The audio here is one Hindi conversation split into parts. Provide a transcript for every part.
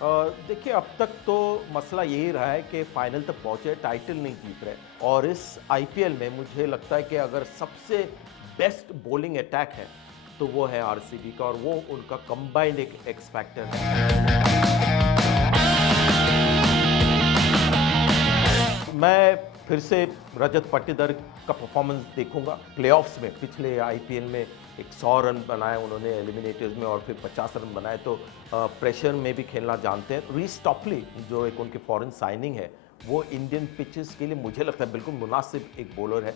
देखिए अब तक तो मसला यही रहा है कि फाइनल तक पहुंचे, टाइटल नहीं जीत रहे। और इस आईपीएल में मुझे लगता है कि अगर सबसे बेस्ट बॉलिंग अटैक है तो वो है आरसीबी का, और वो उनका कंबाइंड एक एक्स फैक्टर है। मैं फिर से रजत पाटीदार का परफॉर्मेंस देखूंगा प्लेऑफ्स में। पिछले आईपीएल में एक 100 रन बनाए उन्होंने एलिमिनेटर्स में, और फिर 50 रन बनाए, तो प्रेशर में भी खेलना जानते हैं। रीस टॉपली जो एक उनकी फॉरेन साइनिंग है, वो इंडियन पिचेस के लिए मुझे लगता है बिल्कुल मुनासिब एक बॉलर है।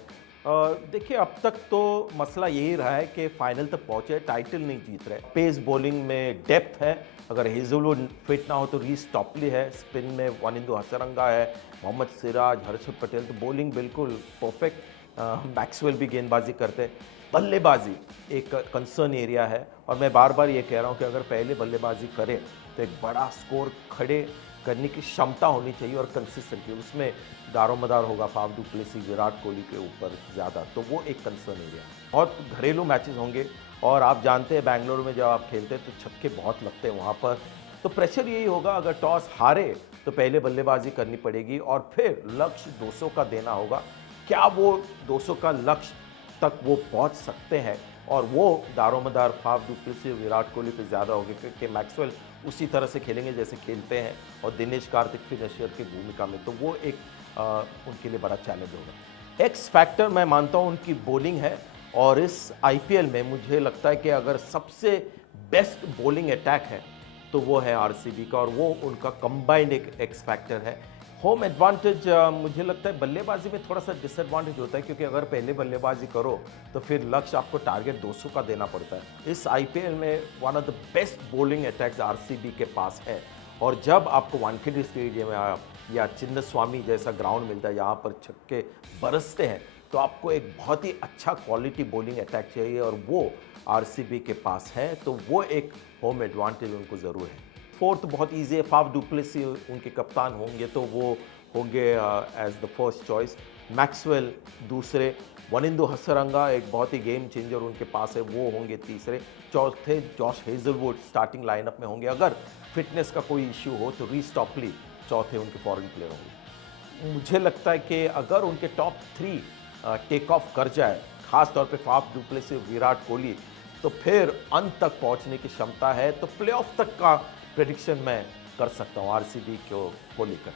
देखिए अब तक तो मसला यही रहा है कि फाइनल तक पहुंचे, टाइटल नहीं जीत रहे। पेस बॉलिंग में डेप्थ है, अगर हेजलवुड फिट ना हो तो रीस टॉपली है, स्पिन में वानिंदु हसरंगा है, मोहम्मद सिराज, हर्षद पटेल, तो बॉलिंग बिल्कुल परफेक्ट। मैक्सवेल भी गेंदबाजी करते हैं। बल्लेबाजी एक कंसर्न एरिया है, और मैं बार बार ये कह रहा हूँ कि अगर पहले बल्लेबाजी करें तो एक बड़ा स्कोर खड़े करने की क्षमता होनी चाहिए और कंसिस्टेंसी, उसमें दारोमदार होगा Faf du Plessis Virat Kohli के ऊपर ज़्यादा, तो वो एक कंसर्न एरिया। बहुत घरेलू मैचेस होंगे, और आप जानते हैं बेंगलोर में जब आप खेलते हैं तो छक्के बहुत लगते हैं वहाँ पर, तो प्रेशर यही होगा अगर टॉस हारे तो पहले बल्लेबाजी करनी पड़ेगी और फिर लक्ष्य 200 का देना होगा। क्या वो 200 का लक्ष्य तक वो पहुंच सकते हैं? और वो दारोमदार Faf du Plessis Virat Kohli पे ज़्यादा होगी, क्योंकि मैक्सवेल उसी तरह से खेलेंगे जैसे खेलते हैं, और दिनेश कार्तिक फिनिशर की भूमिका में, तो वो एक उनके लिए बड़ा चैलेंज होगा। एक्स फैक्टर मैं मानता हूँ उनकी बॉलिंग है, और इस आईपीएल में मुझे लगता है कि अगर सबसे बेस्ट बॉलिंग अटैक है तो वो है आरसीबी का, और वो उनका कंबाइंड एक एक्स फैक्टर है। होम एडवांटेज मुझे लगता है बल्लेबाजी में थोड़ा सा डिसएडवांटेज होता है, क्योंकि अगर पहले बल्लेबाजी करो तो फिर लक्ष्य आपको टारगेट 200 का देना पड़ता है। इस आईपीएल में one of the best bowling attacks RCB के पास है, और जब आपको वानखेड़े स्टेडियम या चिन्नस्वामी जैसा ग्राउंड मिलता है जहाँ पर छक्के बरसते हैं, तो आपको एक बहुत ही अच्छा क्वालिटी बॉलिंग अटैक चाहिए, और वो आरसीबी के पास है, तो वो एक होम एडवांटेज उनको ज़रूर है। फोर्थ बहुत ईजी है, फाफ डू प्लेसिस उनके कप्तान होंगे, तो वो होंगे as the first choice. Maxwell दूसरे, वनिंदु हसरंगा एक बहुत ही गेम चेंजर उनके पास है, वो होंगे तीसरे। चौथे जॉश हेजलवुड स्टार्टिंग लाइनअप में होंगे। अगर फिटनेस का कोई इश्यू हो तो रीस टॉपली चौथे उनके फॉरेन प्लेयर होंगे। मुझे लगता है कि अगर उनके टॉप 3 टेक ऑफ कर जाए, खास तौर पे Faf du Plessis Virat Kohli, तो फिर अंत तक पहुंचने की क्षमता है, तो प्लेऑफ तक का प्रेडिक्शन मैं कर सकता हूं आरसीबी को लेकर।